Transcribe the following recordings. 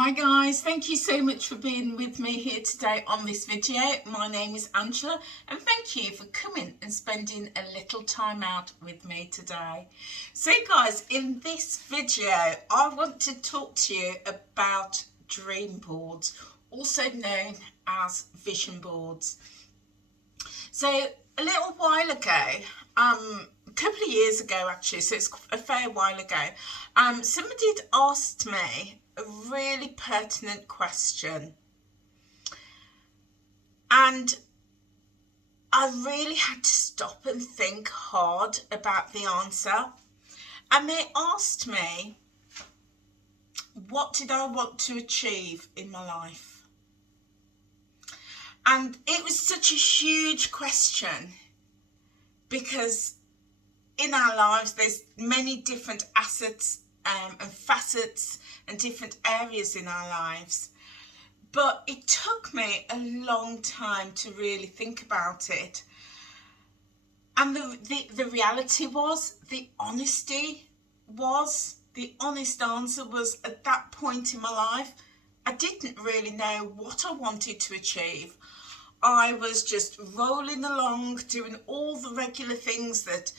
Hi guys, thank you so much for being with me here today on this video. My name is Angela and thank you for coming and spending a little time out with me today. So guys, in this video I want to talk to you about dream boards, also known as vision boards. So a little while ago, a couple of years ago actually, so it's a fair while ago, somebody had asked me a really pertinent question, and I really had to stop and think hard about the answer. And they asked me, what did I want to achieve in my life? And it was such a huge question, because in our lives there's many different assets and facets and different areas in our lives, but it took me a long time to really think about it. And the reality was, the honest answer was, at that point in my life I didn't really know what I wanted to achieve. I was just rolling along, doing all the regular things that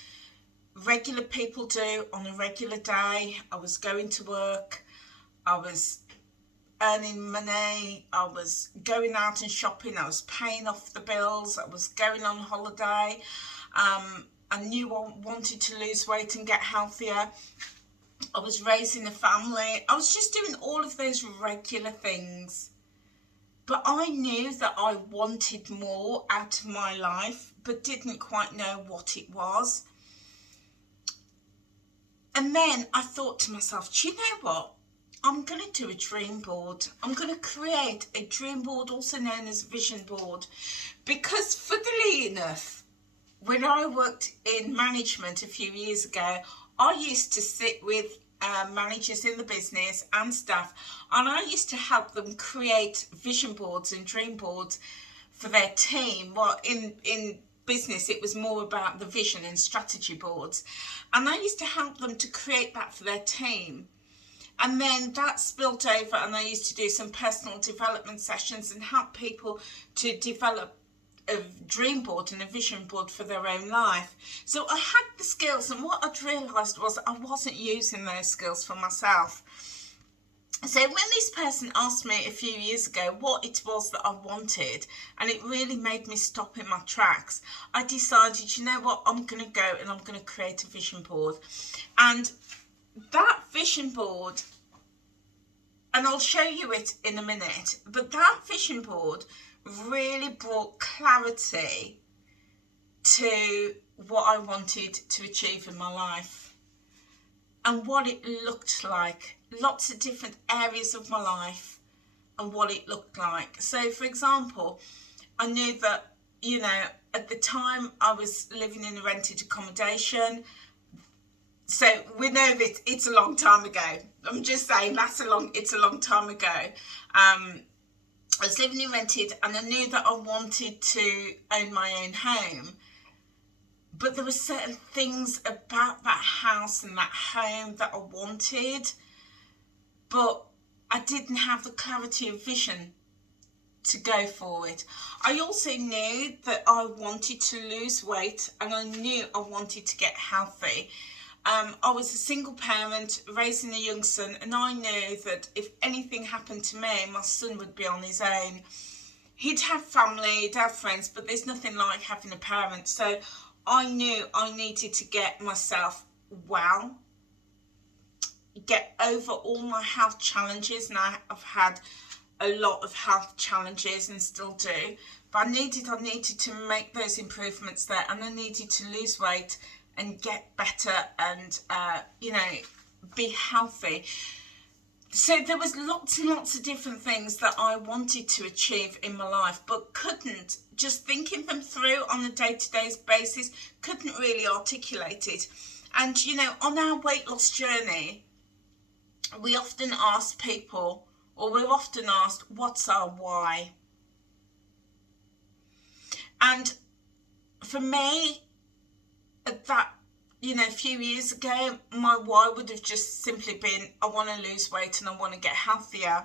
regular people do on a regular day. I was going to work, I was earning money, I was going out and shopping, I was paying off the bills, I was going on holiday. I knew I wanted to lose weight and get healthier. I was raising a family. I was just doing all of those regular things. But I knew that I wanted more out of my life, but didn't quite know what it was. And then I thought to myself, do you know what? I'm going to do a dream board. I'm going to create a dream board, also known as vision board. Because funnily enough, when I worked in management a few years ago, I used to sit with managers in the business and staff, and I used to help them create vision boards and dream boards for their team. Well, in business it was more about the vision and strategy boards, and I used to help them to create that for their team. And then that spilled over, and I used to do some personal development sessions and help people to develop a dream board and a vision board for their own life. So I had the skills, and what I'd realised was I wasn't using those skills for myself. So when this person asked me a few years ago what it was that I wanted, and it really made me stop in my tracks, I decided, you know what, I'm going to go and I'm going to create a vision board. And that vision board, and I'll show you it in a minute, but that vision board really brought clarity to what I wanted to achieve in my life and what it looked like, lots of different areas of my life and what it looked like. So for example, I knew that, you know, at the time I was living in a rented accommodation. So we know that it's a long time ago. I'm just saying it's a long time ago. I was living in rented, and I knew that I wanted to own my own home. But there were certain things about that house and that home that I wanted, but I didn't have the clarity of vision to go for it. I also knew that I wanted to lose weight, and I knew I wanted to get healthy. I was a single parent raising a young son, and I knew that if anything happened to me, my son would be on his own. He'd have family, he'd have friends, but there's nothing like having a parent. So I knew I needed to get myself well, get over all my health challenges, and I've had a lot of health challenges and still do, but I needed to make those improvements there, and I needed to lose weight and get better and you know, be healthy. So there was lots and lots of different things that I wanted to achieve in my life, but couldn't, just thinking them through on a day-to-day basis, couldn't really articulate it. And you know, on our weight loss journey, we often ask people, or we're often asked, what's our why? And for me, at that, you know, a few years ago, my why would have just simply been, I want to lose weight and I want to get healthier.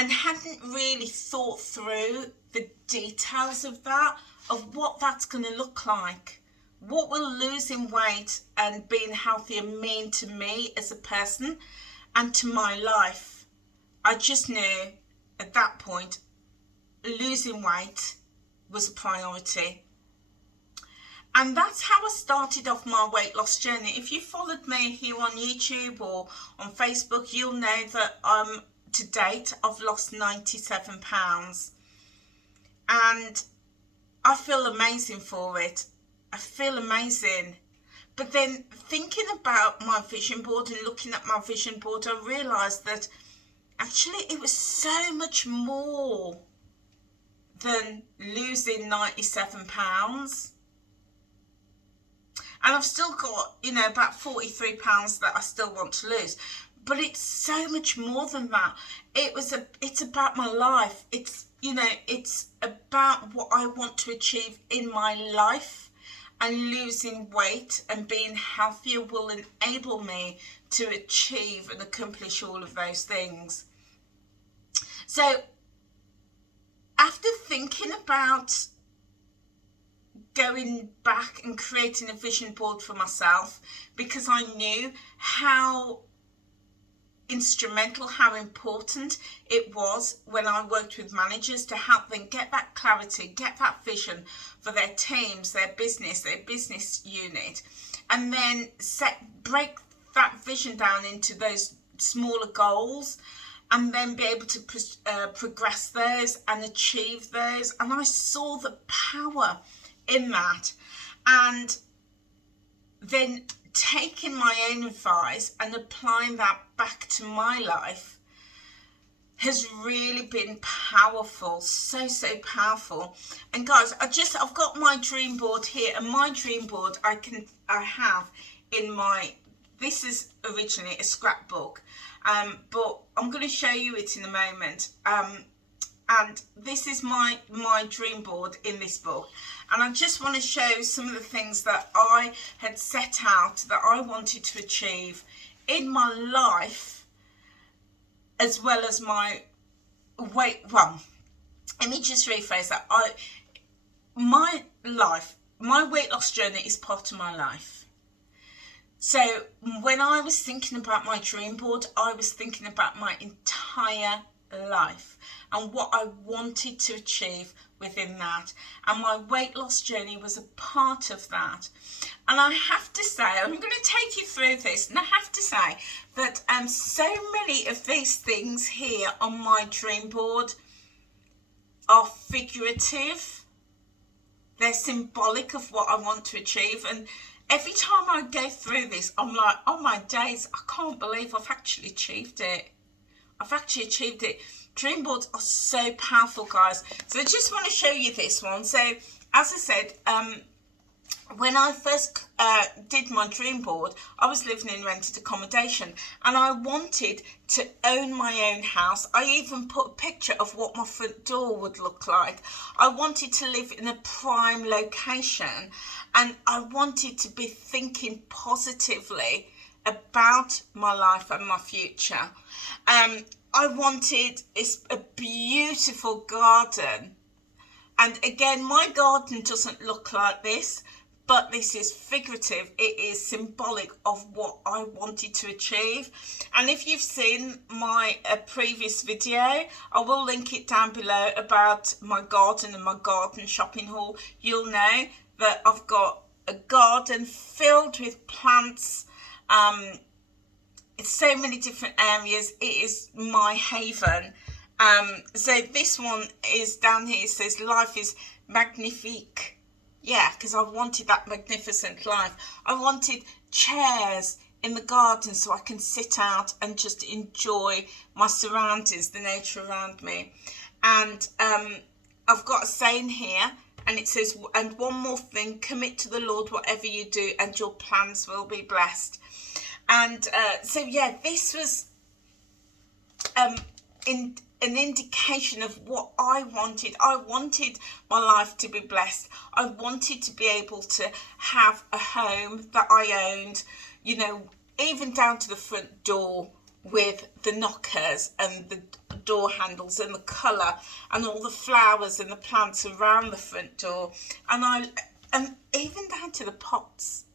and hadn't really thought through the details of that, of what that's going to look like. What will losing weight and being healthier mean to me as a person and to my life? I just knew at that point losing weight was a priority. And that's how I started off my weight loss journey. If you followed me here on YouTube or on Facebook, you'll know that to date I've lost 97 pounds. And I feel amazing for it. I feel amazing. But then thinking about my vision board and looking at my vision board, I realised that actually it was so much more than losing 97 pounds. And I've still got, about 43 pounds that I still want to lose. But it's so much more than that. It's about my life. It's about what I want to achieve in my life. And losing weight and being healthier will enable me to achieve and accomplish all of those things. So after thinking about going back and creating a vision board for myself, because I knew how instrumental, how important it was when I worked with managers to help them get that clarity, get that vision for their teams, their business unit, and then break that vision down into those smaller goals, and then be able to progress those and achieve those. And I saw the power in that, and then taking my own advice and applying that back to my life has really been powerful, so powerful. And guys, I've got my dream board here, and my dream board I have in my, this is originally a scrapbook, but I'm going to show you it in a moment. And this is my dream board in this book. And I just want to show some of the things that I had set out that I wanted to achieve in my life, as well as my weight. Well, let me just rephrase that. My weight loss journey is part of my life. So when I was thinking about my dream board, I was thinking about my entire life and what I wanted to achieve within that, and my weight loss journey was a part of that. And I have to say, I'm going to take you through this, and I have to say that so many of these things here on my dream board are figurative. They're symbolic of what I want to achieve, and every time I go through this, I'm like, oh my days, I can't believe I've actually achieved it. Dream boards are so powerful, guys. So I just want to show you this one. So as I said, when I first did my dream board, I was living in rented accommodation, and I wanted to own my own house. I even put a picture of what my front door would look like. I wanted to live in a prime location, and I wanted to be thinking positively about my life and my future. I wanted a beautiful garden, and again, my garden doesn't look like this, but this is figurative. It is symbolic of what I wanted to achieve. And if you've seen my previous video, I will link it down below about my garden and my garden shopping haul. You'll know that I've got a garden filled with plants, so many different areas. It is my haven. So this one is down here. It says life is magnifique. Yeah, because I wanted that magnificent life. I wanted chairs in the garden so I can sit out and just enjoy my surroundings, the nature around me. And I've got a saying here, and it says, and one more thing, commit to the Lord whatever you do and your plans will be blessed. And so yeah, this was an indication of what I wanted. I wanted my life to be blessed. I wanted to be able to have a home that I owned, even down to the front door, with the knockers and the door handles and the colour and all the flowers and the plants around the front door, and even down to the pots,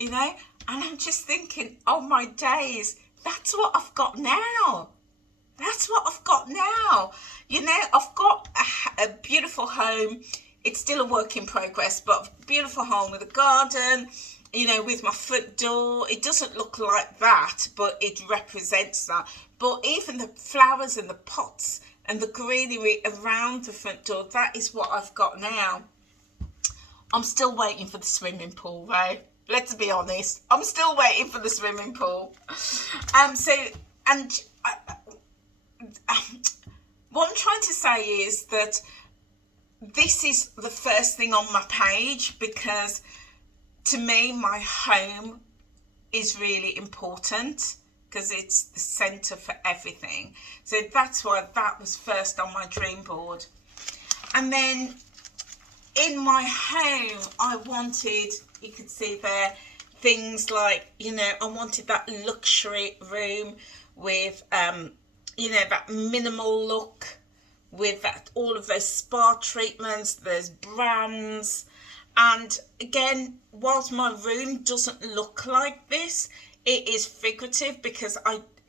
you know. And I'm just thinking, oh my days, that's what I've got now. That's what I've got now. You know, I've got a beautiful home. It's still a work in progress, but a beautiful home with a garden, you know, with my front door. It doesn't look like that, but it represents that. But even the flowers and the pots and the greenery around the front door, that is what I've got now. I'm still waiting for the swimming pool, right? Let's be honest. I'm still waiting for the swimming pool. What I'm trying to say is that this is the first thing on my page, because to me, my home is really important, because it's the centre for everything. So that's why that was first on my dream board. And then in my home, I wanted, you could see there, things like, you know, I wanted that luxury room with, you know, that minimal look, with that, all of those spa treatments, those brands. And again, whilst my room doesn't look like this, it is figurative, because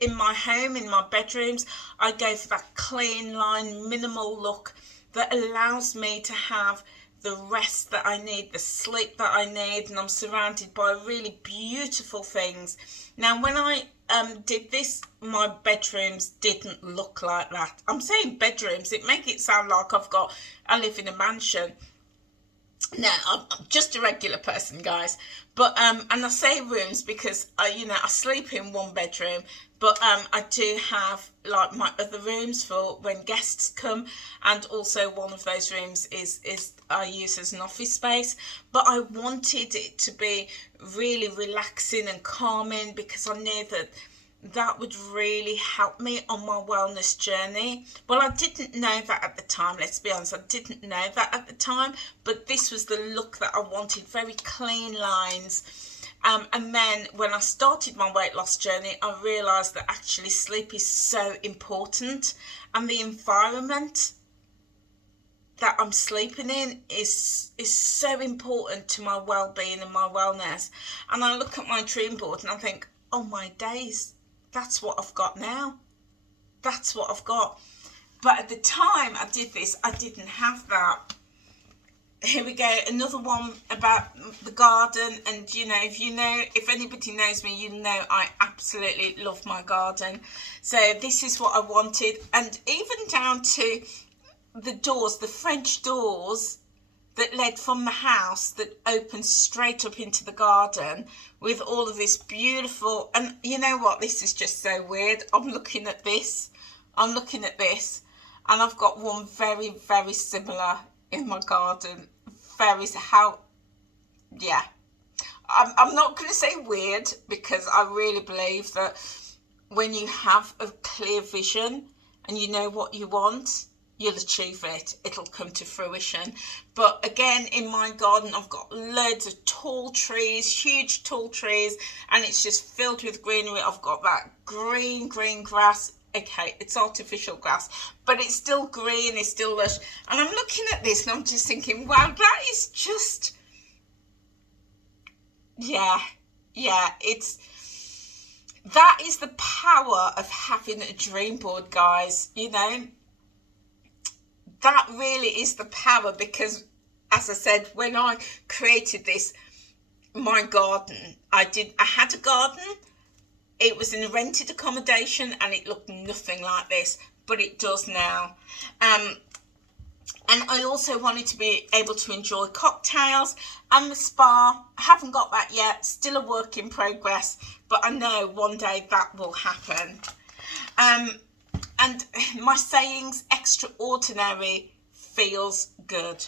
in my home, in my bedrooms, I go for that clean line, minimal look that allows me to have the rest that I need, the sleep that I need, and I'm surrounded by really beautiful things. Now, when I did this, my bedrooms didn't look like that. I'm saying bedrooms, it makes it sound like I live in a mansion. No, I'm just a regular person, guys. But and I say rooms because I sleep in one bedroom, but I do have like my other rooms for when guests come, and also one of those rooms is I use as an office space. But I wanted it to be really relaxing and calming, because I knew that would really help me on my wellness journey. Well, I didn't know that at the time, let's be honest, I didn't know that at the time, but this was the look that I wanted, very clean lines. And then when I started my weight loss journey, I realised that actually sleep is so important, and the environment that I'm sleeping in is so important to my well-being and my wellness. And I look at my dream board and I think, oh my days, that's what I've got now. That's what I've got. But at the time I did this, I didn't have that. Here we go, another one about the garden. And if anybody knows me, you know I absolutely love my garden. So this is what I wanted. And even down to the doors, the French doors that led from the house that opened straight up into the garden, with all of this beautiful, and you know what, this is just so weird. I'm looking at this, and I've got one very, very similar in my garden. I'm not going to say weird, because I really believe that when you have a clear vision and you know what you want, you'll achieve it. It'll come to fruition. But again, in my garden, I've got loads of tall trees, huge tall trees, and it's just filled with greenery. I've got that green grass. Okay, it's artificial grass, but it's still green, it's still lush. And I'm looking at this and I'm just thinking, wow, that is just, that is the power of having a dream board, guys. That really is the power, because as I said, when I created this, my garden, I had a garden. It was in a rented accommodation and it looked nothing like this, but it does now. And I also wanted to be able to enjoy cocktails and the spa. I haven't got that yet, still a work in progress, but I know one day that will happen. And my sayings, extraordinary feels good.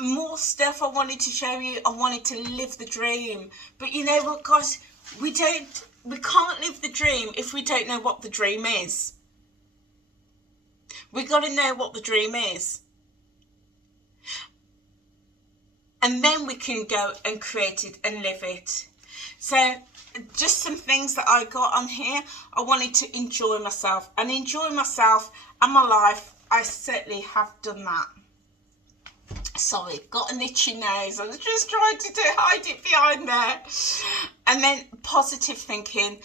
More stuff I wanted to show you. I wanted to live the dream. But you know what, guys? We can't live the dream if we don't know what the dream is. We got to know what the dream is. And then we can go and create it and live it. So just some things that I got on here. I wanted to enjoy myself and my life. I certainly have done that. Sorry, got an itchy nose. I was just trying to hide it behind there. And then positive thinking,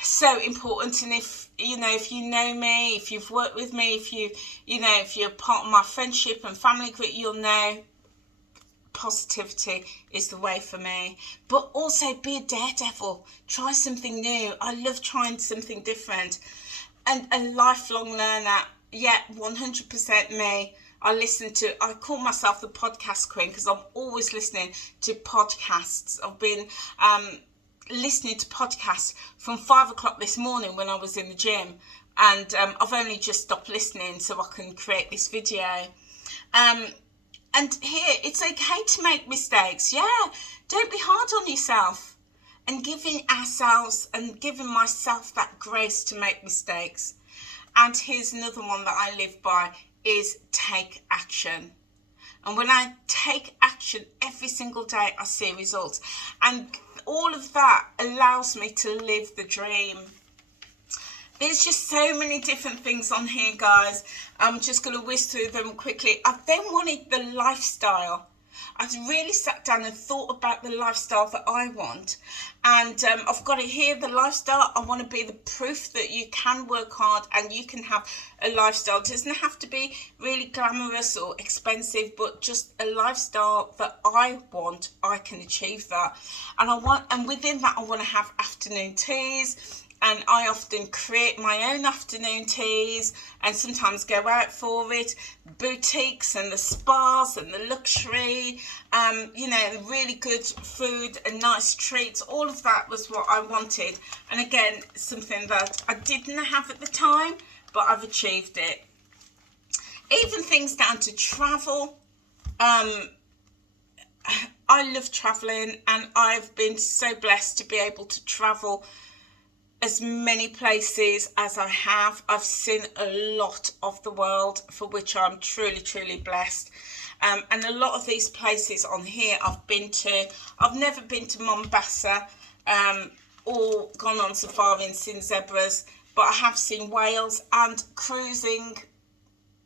so important. And if you know me, if you've worked with me, if you're part of my friendship and family group, you'll know positivity is the way for me. But also be a daredevil. Try something new. I love trying something different. And a lifelong learner. Yeah, 100% me. I call myself the podcast queen because I'm always listening to podcasts. I've been listening to podcasts from 5 o'clock this morning when I was in the gym, and I've only just stopped listening so I can create this video. And here, it's okay to make mistakes. Yeah, don't be hard on yourself, and giving myself that grace to make mistakes. And here's another one that I live by, is take action. And when I take action every single day, I see results. And all of that allows me to live the dream. There's just so many different things on here, guys. I'm just going to whiz through them quickly. I then wanted the lifestyle. I've really sat down and thought about the lifestyle that I want. And I've got it here, the lifestyle. I want to be the proof that you can work hard and you can have a lifestyle. It doesn't have to be really glamorous or expensive, but just a lifestyle that I want. I can achieve that. And within that, I want to have afternoon teas. And I often create my own afternoon teas and sometimes go out for it. Boutiques and the spas and the luxury, really good food and nice treats. All of that was what I wanted. And again, something that I didn't have at the time, but I've achieved it. Even things down to travel. I love traveling, and I've been so blessed to be able to travel as many places as I have. I've seen a lot of the world, for which I'm truly, truly blessed. And a lot of these places on here I've been to. I've never been to Mombasa or gone on safari and seen zebras, but I have seen whales and cruising.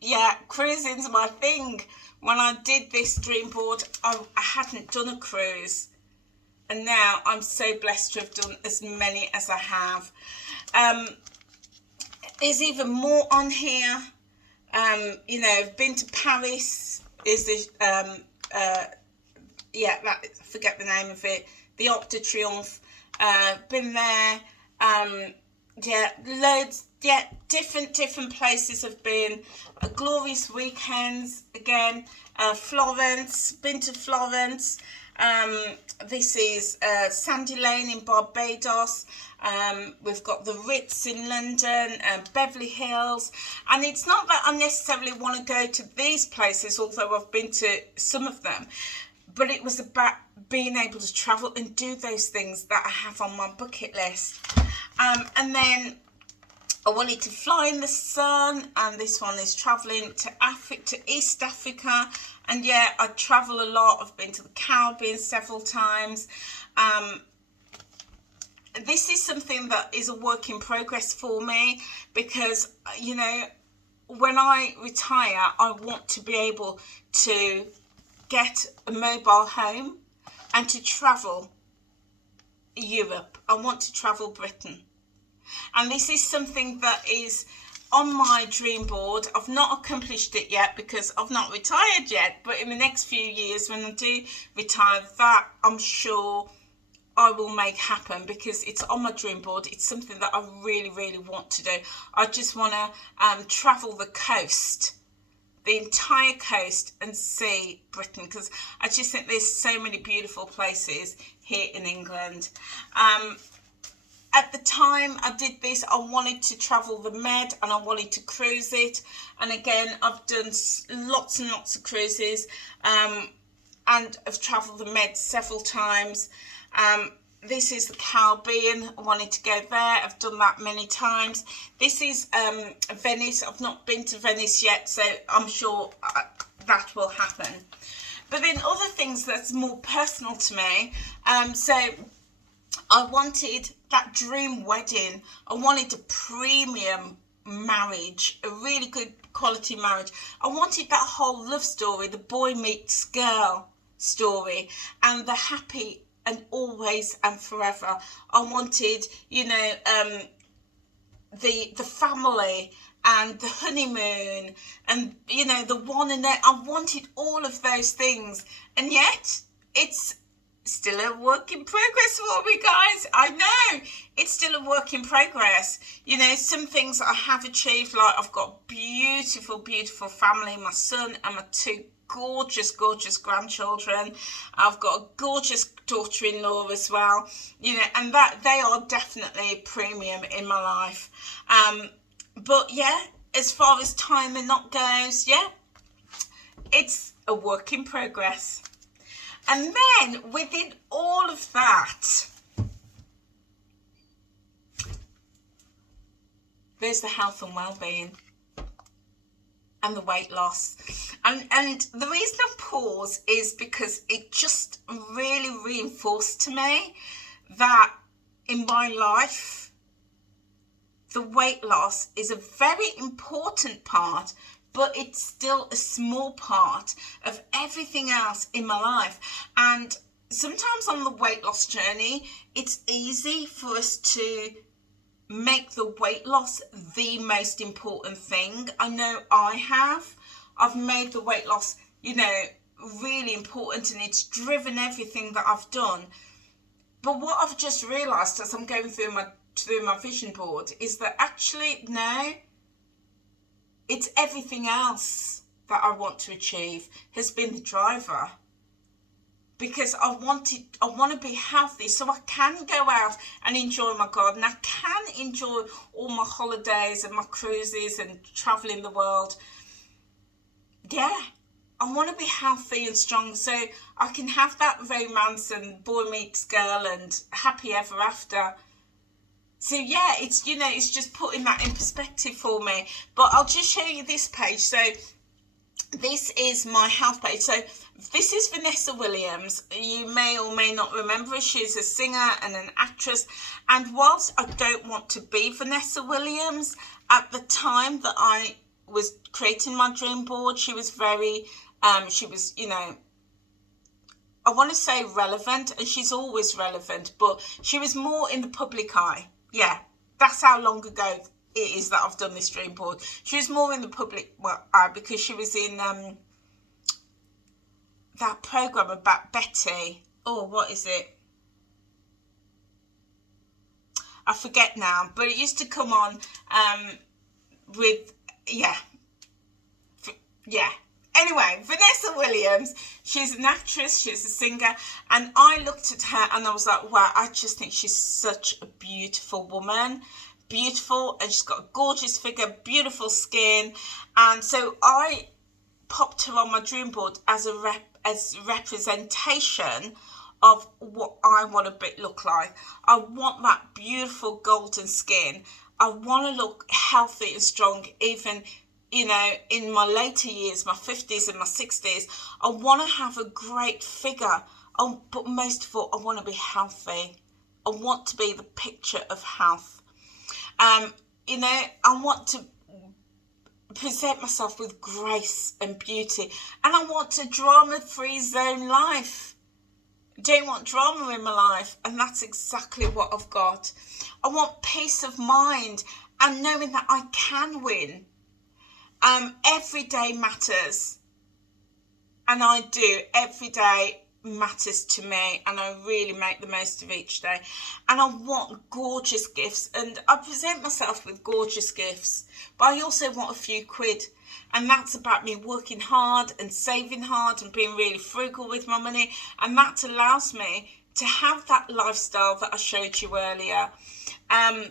Yeah, cruising's my thing. When I did this dream board, I hadn't done a cruise. And now I'm so blessed to have done as many as I have. There's even more on here. I've been to Paris. Is this? I forget the name of it. The Arc de Triomphe. Been there. Loads. Yeah, different places have been. Glorious weekends again. Florence. Been to Florence. This is Sandy Lane in Barbados. We've got the Ritz in London, Beverly Hills. And it's not that I necessarily want to go to these places, although I've been to some of them. But it was about being able to travel and do those things that I have on my bucket list. And then I wanted to fly in the sun, and this one is travelling to East Africa. And yeah, I travel a lot. I've been to the Caribbean several times. This is something that is a work in progress for me, because, when I retire, I want to be able to get a mobile home and to travel Europe. I want to travel Britain. And this is something that is on my dream board. I've not accomplished it yet because I've not retired yet, but in the next few years when I do retire, that I'm sure I will make happen, because it's on my dream board. It's something that I really, really want to do. I just want to travel the coast, the entire coast, and see Britain, because I just think there's so many beautiful places here in England. At the time I did this, I wanted to travel the Med and I wanted to cruise it. And again, I've done lots and lots of cruises, and I've travelled the Med several times. This is the Caribbean. I wanted to go there. I've done that many times. This is Venice. I've not been to Venice yet, so I'm sure that will happen. But then other things that's more personal to me. So I wanted that dream wedding. I wanted a premium marriage, a really good quality marriage. I wanted that whole love story, the boy meets girl story, and the happy and always and forever. I wanted, the family and the honeymoon and, the one and that. I wanted all of those things, and yet it's still a work in progress for me, guys. I know it's still a work in progress. Some things I have achieved, like I've got beautiful family, my son and my two gorgeous grandchildren. I've got a gorgeous daughter-in-law as well, and that they are definitely a premium in my life. But yeah, as far as time and not goes, yeah, it's a work in progress. And then within all of that, there's the health and well-being and the weight loss. And the reason I pause is because it just really reinforced to me that in my life, the weight loss is a very important part, but it's still a small part of everything else in my life. And sometimes on the weight loss journey, it's easy for us to make the weight loss the most important thing. I know I've made the weight loss, really important, and it's driven everything that I've done. But what I've just realized as I'm going through my vision board is that actually, no, it's everything else that I want to achieve has been the driver. Because I want to be healthy so I can go out and enjoy my garden. I can enjoy all my holidays and my cruises and traveling the world. Yeah, I want to be healthy and strong so I can have that romance and boy meets girl and happy ever after. So yeah, it's just putting that in perspective for me. But I'll just show you this page. So this is my health page. So this is Vanessa Williams. You may or may not remember her. She's a singer and an actress. And whilst I don't want to be Vanessa Williams, at the time that I was creating my dream board, she was very, she was, I want to say relevant, and she's always relevant, but she was more in the public eye. Yeah, that's how long ago it is that I've done this dream board. She was more in the public eye because she was in that program about Betty. Oh, what is it? I forget now, but it used to come on with, yeah. Anyway, Vanessa Williams, she's an actress, she's a singer, and I looked at her and I was like, wow, I just think she's such a beautiful woman. Beautiful, and she's got a gorgeous figure, beautiful skin. And so I popped her on my dream board as a representation of what I want to look like. I want that beautiful golden skin. I want to look healthy and strong, even in my later years, my 50s and my 60s. I want to have a great figure. But most of all, I want to be healthy. I want to be the picture of health. I want to present myself with grace and beauty. And I want a drama-free zone life. I don't want drama in my life. And that's exactly what I've got. I want peace of mind and knowing that I can win. Every day matters. And I do. Every day matters to me, and I really make the most of each day. And I want gorgeous gifts, and I present myself with gorgeous gifts, but I also want a few quid. And that's about me working hard and saving hard and being really frugal with my money, and that allows me to have that lifestyle that I showed you earlier. I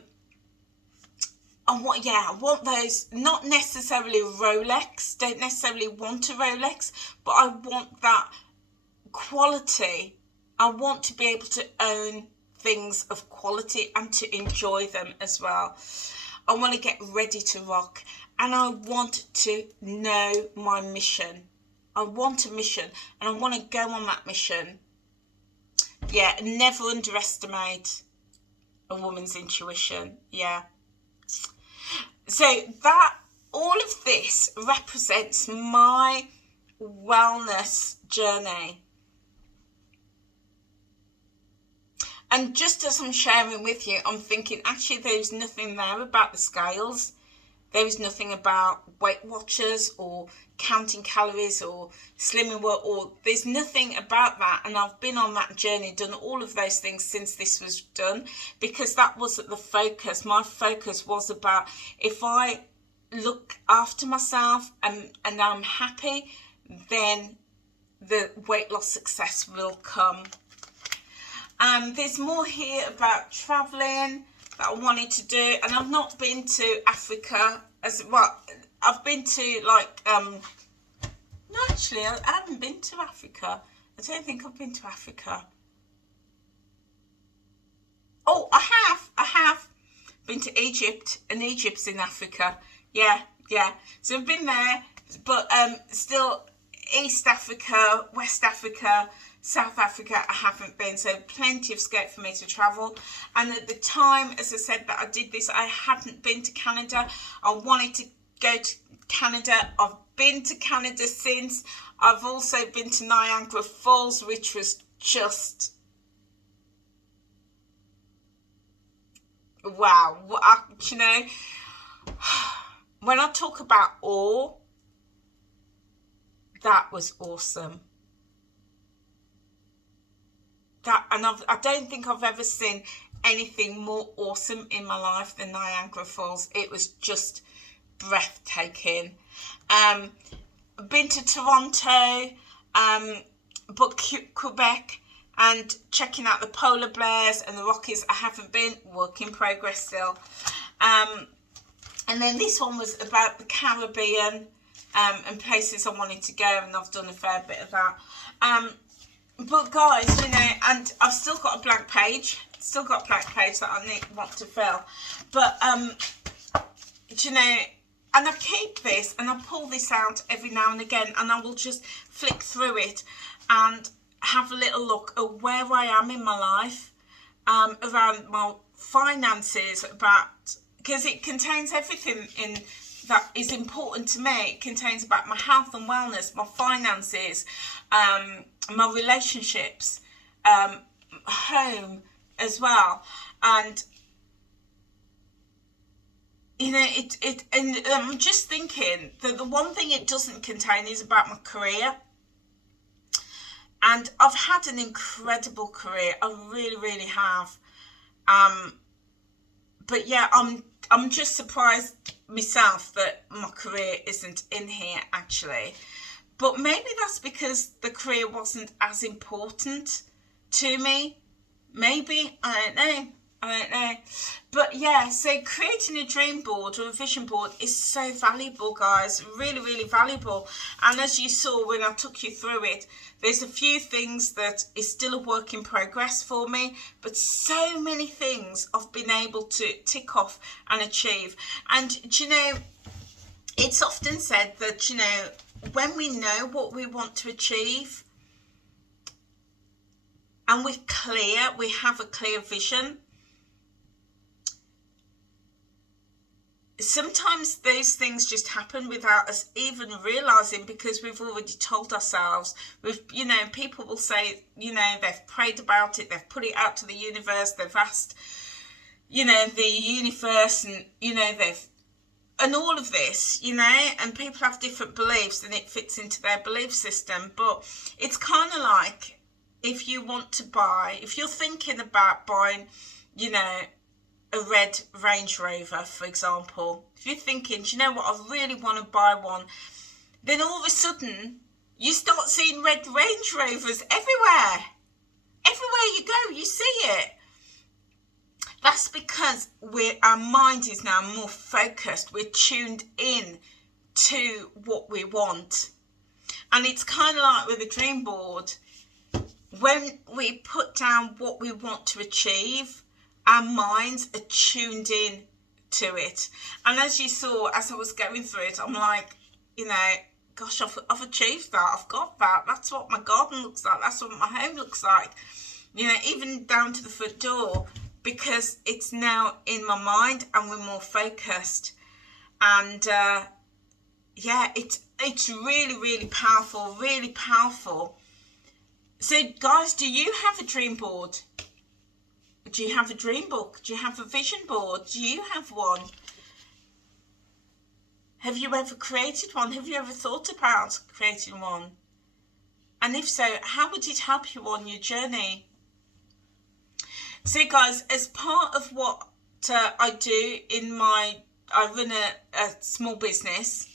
want those, not necessarily Rolex, don't necessarily want a Rolex, but I want that quality. I want to be able to own things of quality and to enjoy them as well. I want to get ready to rock, and I want to know my mission. I want a mission, and I want to go on that mission. Yeah, never underestimate a woman's intuition. Yeah. So that, all of this represents my wellness journey. And just as I'm sharing with you, I'm thinking, actually, there's nothing there about the scales. There is nothing about Weight Watchers or counting calories or slimming work, or there's nothing about that. And I've been on that journey, done all of those things since this was done, because that wasn't the focus. My focus was about, if I look after myself and I'm happy, then the weight loss success will come. There's more here about traveling that I wanted to do, and I've not been to Africa as well. I've been to, like, no, actually, I haven't been to Africa. I don't think I've been to Africa. Oh, I have been to Egypt, and Egypt's in Africa. Yeah. So I've been there, but still East Africa, West Africa, South Africa, I haven't been. So plenty of scope for me to travel. And at the time, as I said, that I did this, I hadn't been to Canada. I wanted to go to Canada. I've been to Canada since. I've also been to Niagara Falls, which was just, wow. You know, when I talk about awe, that was awesome. I don't think I've ever seen anything more awesome in my life than Niagara Falls. It was just breathtaking. Been to Toronto, but Quebec, and checking out the polar bears and the Rockies. I haven't been, work in progress still. And then this one was about the Caribbean, and places I wanted to go, and I've done a fair bit of that. But guys, you know, and I've still got a blank page, that I want to fill. But, you know, and I keep this, and I pull this out every now and again, and I will just flick through it and have a little look at where I am in my life, around my finances, because it contains everything in that is important to me. It contains about my health and wellness, my finances, my relationships, home as well. And you know, and I'm just thinking that the one thing it doesn't contain is about my career. And I've had an incredible career. I really, really have. But yeah, I'm just surprised myself that my career isn't in here, actually. But maybe that's because the career wasn't as important to me. Maybe, I don't know. But yeah, so creating a dream board or a vision board is so valuable, guys. Really, really valuable. And as you saw when I took you through it, there's a few things that is still a work in progress for me, but so many things I've been able to tick off and achieve. And do you know, it's often said that, you know, when we know what we want to achieve and we have a clear vision, sometimes those things just happen without us even realizing, because we've already told ourselves. You know, people will say, you know, they've prayed about it, they've put it out to the universe, they've asked, you know, the universe, and, you know, and all of this, you know, and people have different beliefs and it fits into their belief system. But it's kind of like, if you're thinking about buying, you know, a red Range Rover, for example, if you're thinking, do you know what, I really want to buy one, then all of a sudden you start seeing red Range Rovers everywhere. Everywhere you go, you see it. That's because our mind is now more focused. We're tuned in to what we want. And it's kind of like with a dream board. When we put down what we want to achieve, our minds are tuned in to it. And as you saw, as I was going through it, I'm like, you know, gosh, I've achieved that. I've got that. That's what my garden looks like. That's what my home looks like. You know, even down to the front door, because it's now in my mind and we're more focused. And yeah, it's really powerful, really powerful. So guys, do you have a dream board? Do you have a dream book? Do you have a vision board? Do you have one? Have you ever created one? Have you ever thought about creating one? And if so, how would it help you on your journey? So guys, as part of what I do I run a small business.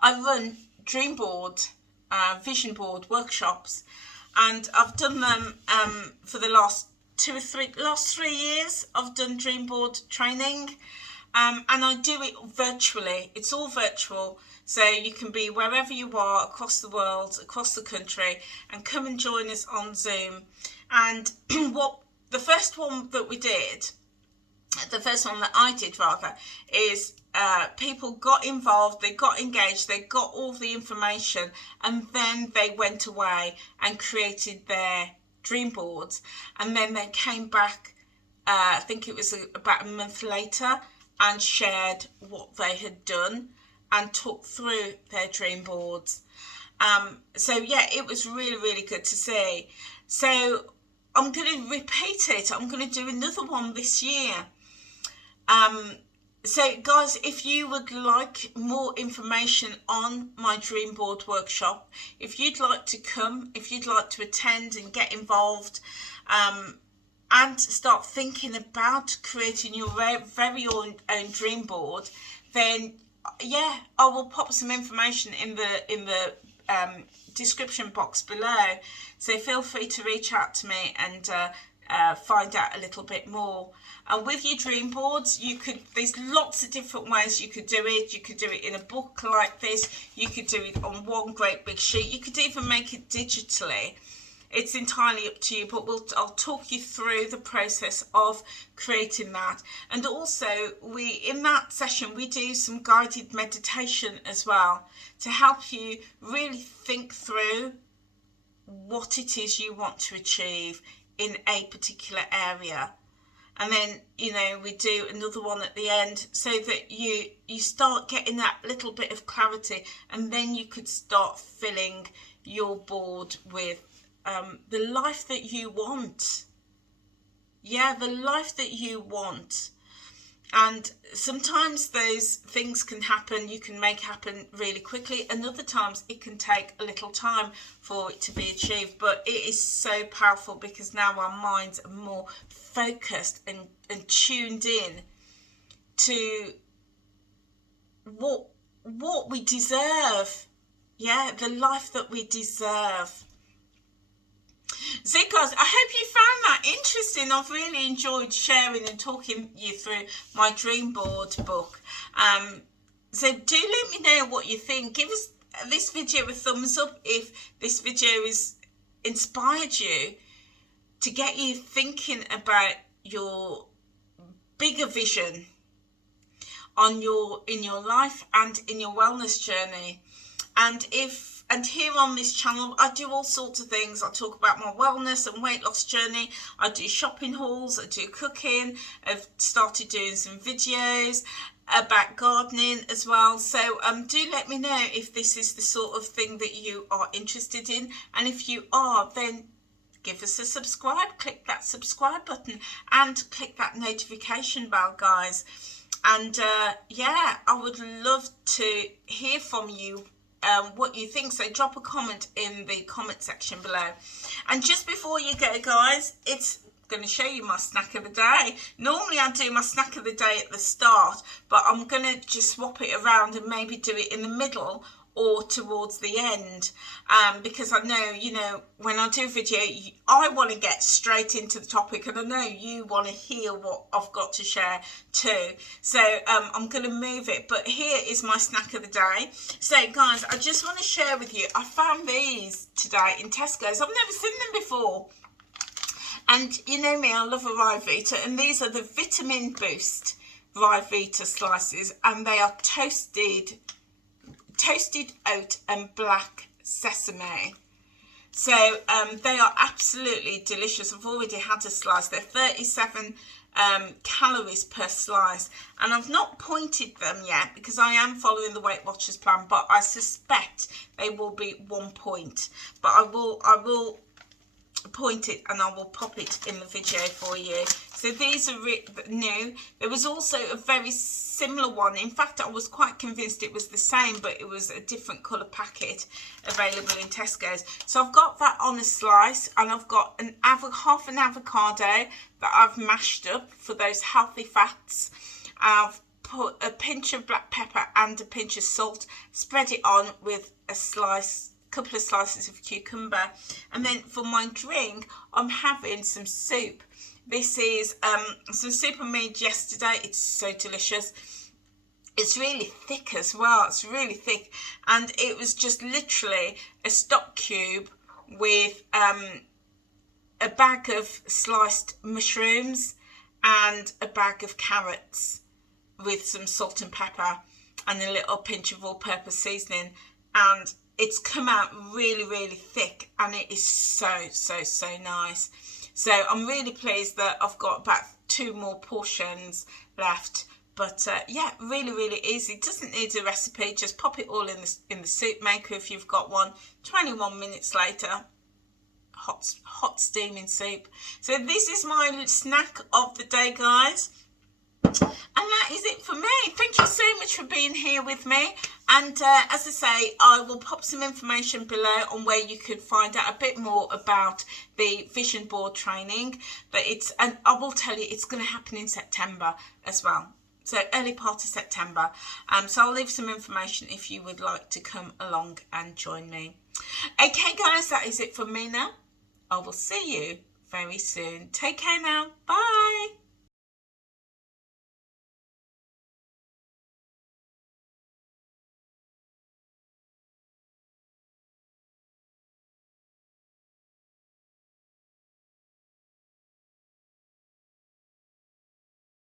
I run dream board, vision board workshops, and I've done them for the last 3 years. I've done dream board training, and I do it virtually. It's all virtual, so you can be wherever you are across the world, across the country, and come and join us on Zoom. And the first one that I did rather, is people got involved, they got engaged, they got all the information, and then they went away and created their dream boards. And then they came back, I think it was about a month later, and shared what they had done and talked through their dream boards. So yeah, it was really good to see. So I'm going to repeat it. I'm going to do another one this year. So guys, if you would like more information on my dream board workshop, if you'd like to come, if you'd like to attend and get involved, and start thinking about creating your very own dream board, then yeah, I will pop some information in the description box below. So feel free to reach out to me and find out a little bit more. And with your dream boards, there's lots of different ways you could do it. You could do it in a book like this. You could do it on one great big sheet. You could even make it digitally. It's entirely up to you, but I'll talk you through the process of creating that. And also, in that session, we do some guided meditation as well to help you really think through what it is you want to achieve in a particular area. And then, we do another one at the end so that you start getting that little bit of clarity, and then you could start filling your board with the life that you want. Yeah, the life that you want. And sometimes those things can happen, you can make happen really quickly, and other times it can take a little time for it to be achieved. But it is so powerful because now our minds are more focused and tuned in to what we deserve. Yeah, the life that we deserve. So guys, I hope you found that interesting. I've really enjoyed sharing and talking you through my dream board book. So do let me know what you think. Give us this video a thumbs up if this video has inspired you to get you thinking about your bigger vision in your life and in your wellness journey. And here on this channel, I do all sorts of things. I talk about my wellness and weight loss journey. I do shopping hauls, I do cooking. I've started doing some videos about gardening as well. So do let me know if this is the sort of thing that you are interested in. And if you are, then give us a subscribe. Click that subscribe button and click that notification bell, guys. And yeah, I would love to hear from you. What you think, so drop a comment in the comment section below. And just before you go, guys, it's going to show you my snack of the day. Normally I do my snack of the day at the start, but I'm going to just swap it around and maybe do it in the middle or towards the end, because I know, when I do a video, I want to get straight into the topic, and I know you want to hear what I've got to share too. So I'm going to move it, but here is my snack of the day. So guys, I just want to share with you, I found these today in Tesco's. I've never seen them before. And you know me, I love a Ryvita, and these are the Vitamin Boost Ryvita slices, and they are toasted oat and black sesame. So they are absolutely delicious. I've already had a slice. They're 37 calories per slice, and I've not pointed them yet because I am following the Weight Watchers plan, but I suspect they will be 1 point. But I will point it and I will pop it in the video for you. So these are new. There was also a very similar one. In fact, I was quite convinced it was the same, but it was a different colour packet available in Tesco's. So I've got that on a slice, and I've got half an avocado that I've mashed up for those healthy fats. I've put a pinch of black pepper and a pinch of salt, spread it on with a couple of slices of cucumber, and then for my drink I'm having some soup. This is some soup I made yesterday. It's so delicious. It's really thick as well. It's really thick, and it was just literally a stock cube with a bag of sliced mushrooms and a bag of carrots with some salt and pepper and a little pinch of all-purpose seasoning, and it's come out really, really thick, and it is so nice. So I'm really pleased that I've got about 2 more portions left. But yeah, really easy. Doesn't need a recipe. Just pop it all in the soup maker if you've got one. 21 minutes later, hot steaming soup. So this is my snack of the day, guys. And that is it for me. Thank you so much for being here with me. And as I say, I will pop some information below on where you could find out a bit more about the vision board training. But and I will tell you, it's going to happen in September as well. So early part of September. So I'll leave some information if you would like to come along and join me. Okay, guys, that is it for me now. I will see you very soon. Take care now. Bye.